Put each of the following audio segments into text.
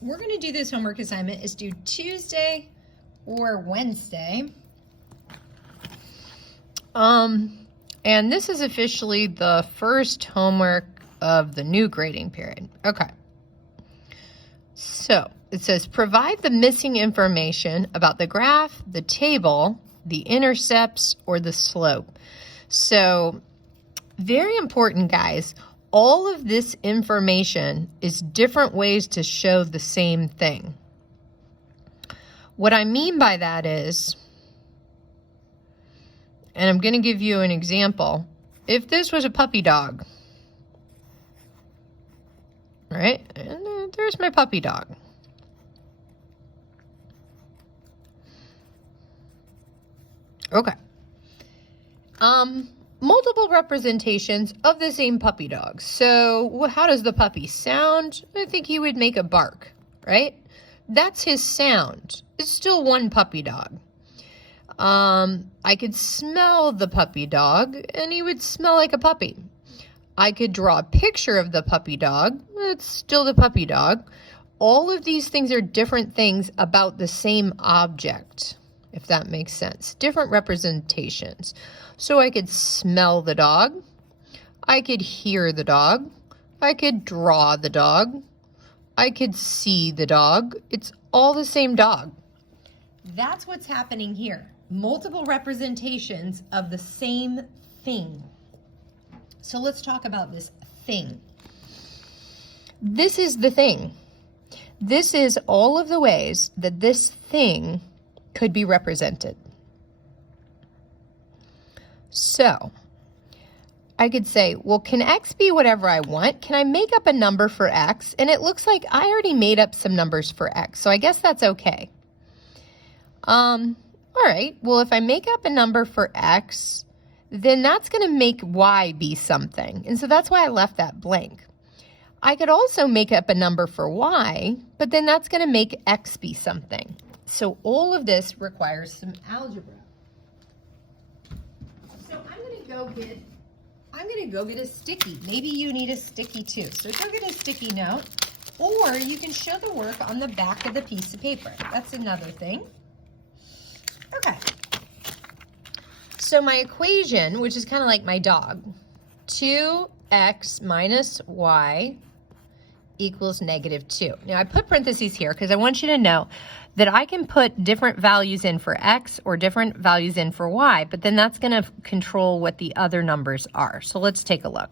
we're going to do this homework assignment. It's due Tuesday or Wednesday. And this is officially the first homework of the new grading period. Okay. So it says provide the missing information about the graph, the table, the intercepts, or the slope. So very important, guys. All of this information is different ways to show the same thing. What I mean by that is, and I'm going to give you an example. If this was a puppy dog, right? And there's my puppy dog. Okay. Multiple representations of the same puppy dog. So how does the puppy sound? I think he would make a bark, right? That's his sound. It's still one puppy dog. I could smell the puppy dog, and he would smell like a puppy. I could draw a picture of the puppy dog. It's still the puppy dog. All of these things are different things about the same object, if that makes sense. Different representations. So I could smell the dog. I could hear the dog. I could draw the dog. I could see the dog. It's all the same dog. That's what's happening here. Multiple representations of the same thing. So let's talk about this thing. This is the thing. This is all of the ways that this thing could be represented. So I could say, well, can X be whatever I want? Can I make up a number for X? And it looks like I already made up some numbers for X, so I guess that's okay. All right, well, if I make up a number for X, then that's going to make Y be something. And so that's why I left that blank. I could also make up a number for Y, but then that's going to make X be something. So all of this requires some algebra. So I'm going to go get a sticky. Maybe you need a sticky too. So go get a sticky note, or you can show the work on the back of the piece of paper. That's another thing. Okay. So my equation, which is kind of like my dog, 2x minus y equals -2. Now I put parentheses here because I want you to know that I can put different values in for x or different values in for y, but then that's going to control what the other numbers are. So let's take a look.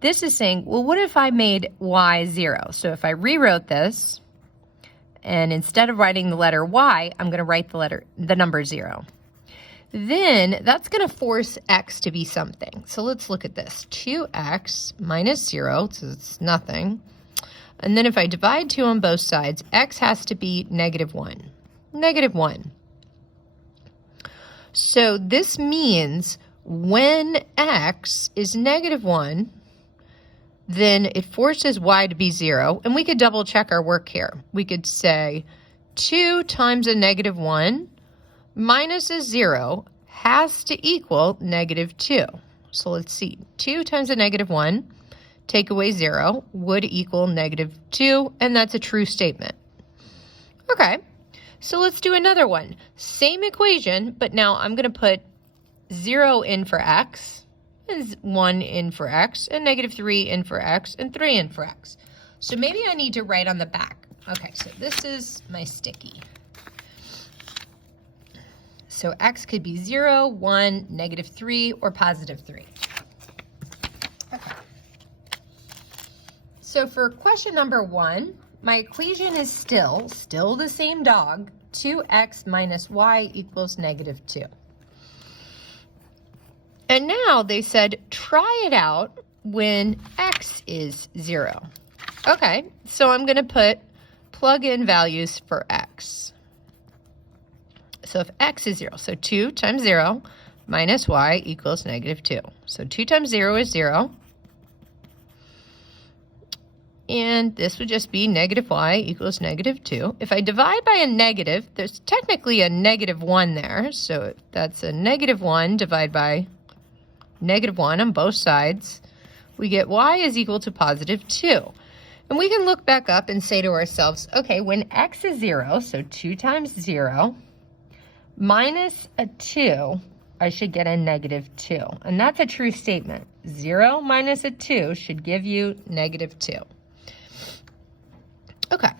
This is saying, well, what if I made y 0? So if I rewrote this, and instead of writing the letter y, I'm going to write the number 0. Then that's going to force x to be something. So let's look at this. 2x minus 0, so it's nothing. And then if I divide 2 on both sides, x has to be -1. -1. So this means when x is -1, then it forces y to be 0. And we could double check our work here. We could say 2 times a -1 minus a 0 has to equal -2. So let's see. 2 times a -1, take away 0, would equal -2, and that's a true statement. Okay, so let's do another one. Same equation, but now I'm going to put 0 in for x, and 1 in for x, and -3 in for x, and 3 in for x. So maybe I need to write on the back. Okay, so this is my sticky. So x could be 0, 1, -3, or +3. Okay. So for question number 1, my equation is still the same dog, 2x minus y equals -2. And now they said, try it out when x is 0. Okay, so I'm going to plug in values for x. So if x is 0, so 2 times 0 minus y equals -2. So 2 times 0 is 0. And this would just be -y equals -2. If I divide by a negative, there's technically a -1 there. So that's a -1 divided by -1 on both sides. We get y is equal to +2. And we can look back up and say to ourselves, okay, when x is 0, so 2 times 0, minus a 2, I should get a negative 2. And that's a true statement. 0 minus a 2 should give you negative 2. Okay,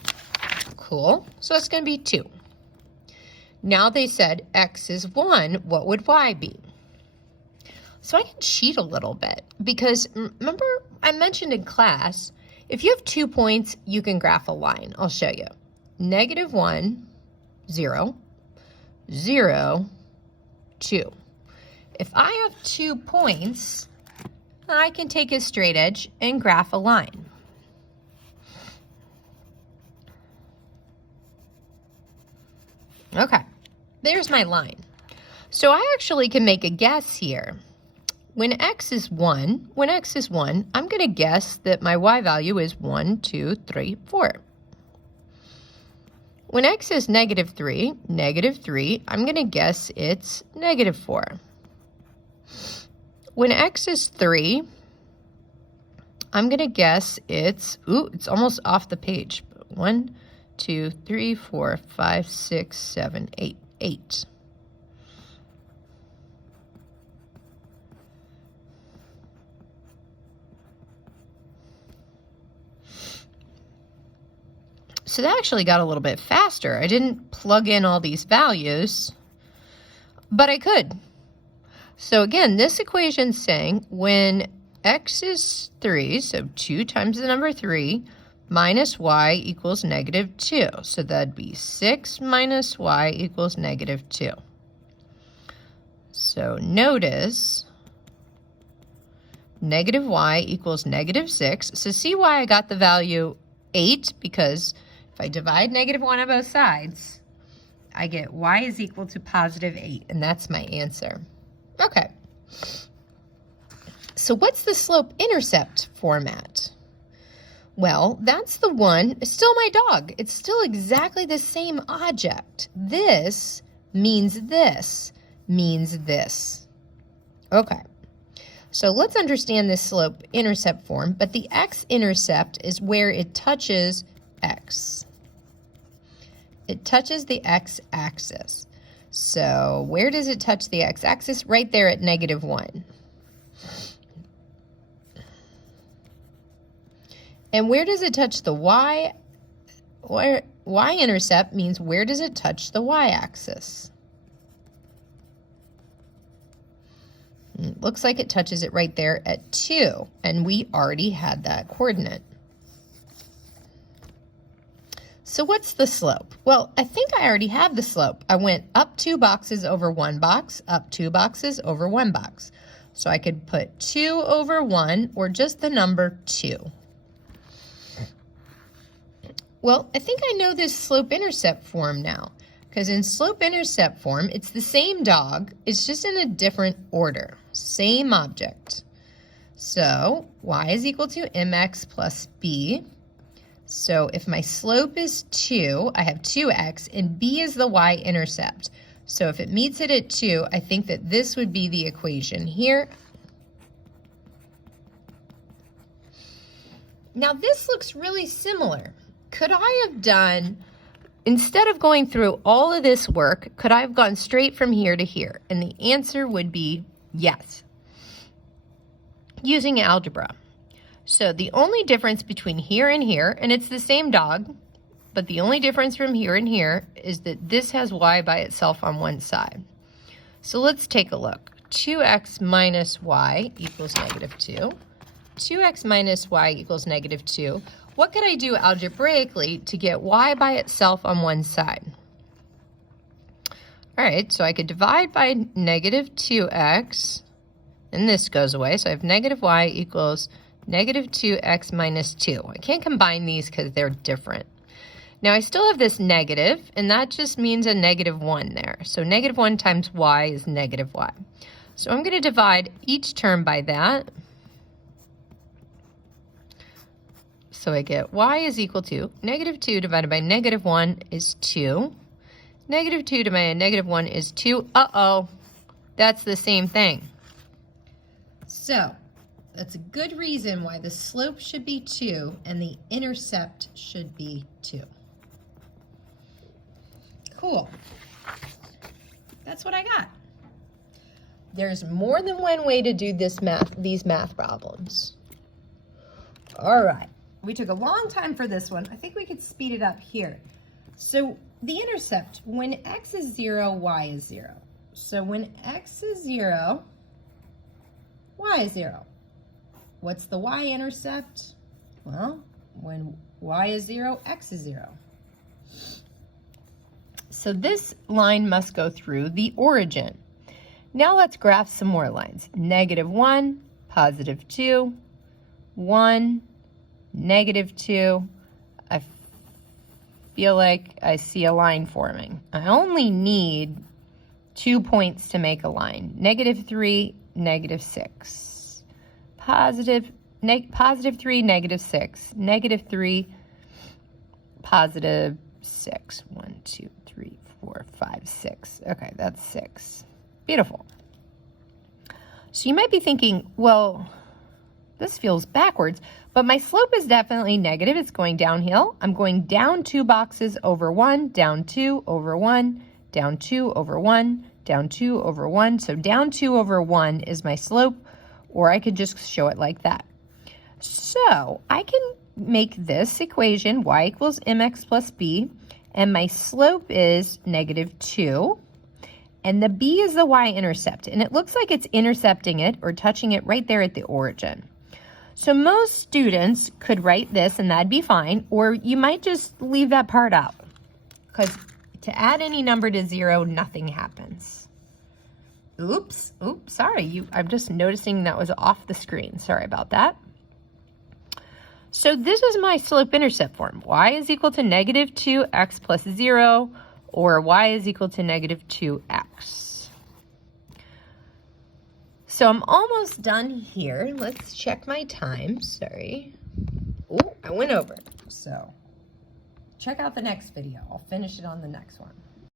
cool. So it's going to be 2. Now they said x is 1. What would y be? So I can cheat a little bit because remember I mentioned in class, if you have 2 points, you can graph a line. I'll show you. Negative 1, 0, 0, 2. If I have 2 points, I can take a straight edge and graph a line. Okay, there's my line. So I actually can make a guess here. When x is 1, I'm going to guess that my y value is 1, 2, 3, 4. When x is negative 3, I'm going to guess it's negative 4. When x is 3, I'm going to guess it's almost off the page. 1, 2, 3, 4, 5, 6, 7, 8, 8. So that actually got a little bit faster. I didn't plug in all these values, but I could. So again, this equation's saying when x is 3, so 2 times the number 3, minus y equals negative 2. So that'd be 6 minus y equals negative 2. So notice negative y equals negative 6. So see why I got the value 8? Because if I divide negative 1 on both sides, I get y is equal to positive 8, and that's my answer. Okay. So what's the slope-intercept format? Well, that's the one. It's still my dog. It's still exactly the same object. This means this means this. Okay. So let's understand this slope-intercept form, but the x-intercept is where it touches x. It touches the x-axis. So where does it touch the x-axis? Right there at negative 1. And where does it touch the y? Y-intercept means where does it touch the y-axis? It looks like it touches it right there at 2, and we already had that coordinate. So what's the slope? Well, I think I already have the slope. I went up 2 boxes over 1 box, up 2 boxes over 1 box. So I could put 2 over 1, or just the number 2. Well, I think I know this slope-intercept form now, because in slope-intercept form, it's the same dog, it's just in a different order, same object. So y is equal to mx plus b. So if my slope is 2, I have 2x, and b is the y-intercept. So if it meets it at 2, I think that this would be the equation here. Now this looks really similar. Could I have done, instead of going through all of this work, could I have gone straight from here to here? And the answer would be yes, using algebra. So the only difference between here and here, and it's the same dog, but the only difference from here and here is that this has y by itself on one side. So let's take a look. 2x minus y equals negative 2. 2x minus y equals negative 2. What could I do algebraically to get y by itself on one side? All right, so I could divide by negative 2x, and this goes away. So I have negative y equals negative 2x minus 2. I can't combine these because they're different. Now I still have this negative, and that just means a negative 1 there. So negative 1 times y is negative y. So I'm going to divide each term by that. So I get y is equal to negative 2 divided by negative 1 is 2. Negative 2 divided by negative 1 is 2. Uh-oh, that's the same thing. So That's a good reason why the slope should be 2 and the intercept should be 2. Cool. That's what I got. There's more than one way to do these math problems. All right. We took a long time for this one. I think we could speed it up here. So the intercept, when x is 0, y is 0. So when x is 0, y is 0. What's the y-intercept? Well, when y is 0, x is 0. So this line must go through the origin. Now let's graph some more lines. -1, +2, 1, -2. I feel like I see a line forming. I only need 2 points to make a line. -3, -6. +3, -6. -3, +6. 1, 2, 3, 4, 5, 6. Okay, that's 6. Beautiful. So you might be thinking, well, this feels backwards, but my slope is definitely negative. It's going downhill. I'm going down 2 boxes over 1, down 2 over 1, down 2 over 1, down 2 over 1. So down 2 over 1 is my slope, or I could just show it like that. So I can make this equation, y equals mx plus b, and my slope is -2. And the b is the y-intercept, and it looks like it's intercepting it or touching it right there at the origin. So most students could write this, and that'd be fine, or you might just leave that part out, because to add any number to 0, nothing happens. Oops, sorry, I'm just noticing that was off the screen. Sorry about that. So this is my slope-intercept form. Y is equal to -2x plus 0, or y is equal to -2x. So I'm almost done here. Let's check my time. Sorry. Oh, I went over. So check out the next video. I'll finish it on the next one.